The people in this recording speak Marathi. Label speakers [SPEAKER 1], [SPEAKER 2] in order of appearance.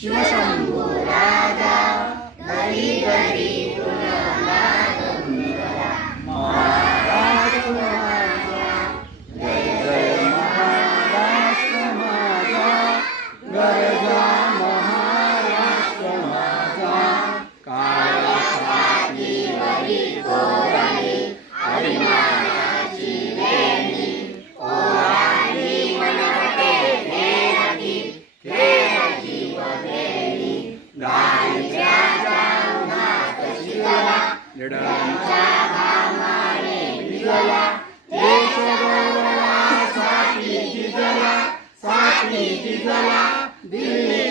[SPEAKER 1] शुभशम्भुराधा लढा दिल्ली